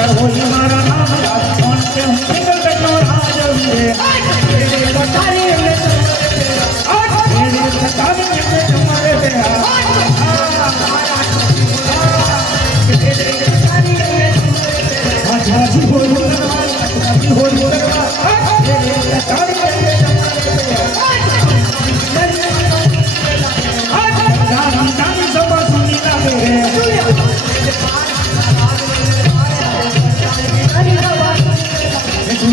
Let's go.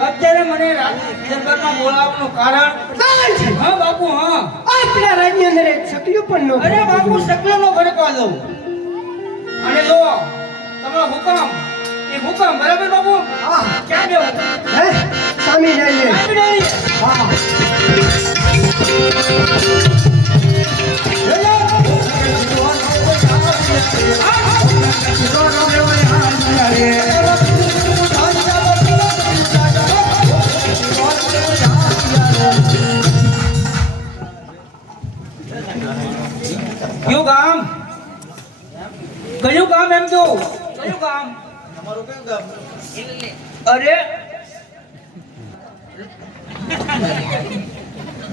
અત્યારે મને દરબારમાં બોલાવવાનું કારણ હા બાપુ હા. આપણા રાજ્ય અંદર એક સકલ્યો પણ નો અરે બાપુ સકલ્યો નો ભડકવા દઉં અને લો તમારો હુકમ એ હુકમ બરાબર બાપુ? હા. ક્યાં બેવું હે? સામી ડાલીએ સામી ડાલીએ હા. કયું કામ કયું કામ એમ તો કયું ગામ? અરે.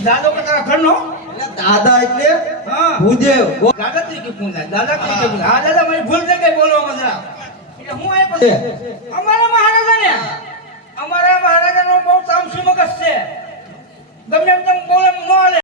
દાદો કે તારા ઘરનો? દાદા એટલે હા. ભૂદેવ. દાદા તરીકે પૂછા દાદા તરીકે હા દાદા મારી ભૂલ થઈ ગઈ. બોલવા મજા એટલે હું આ પછી અમારા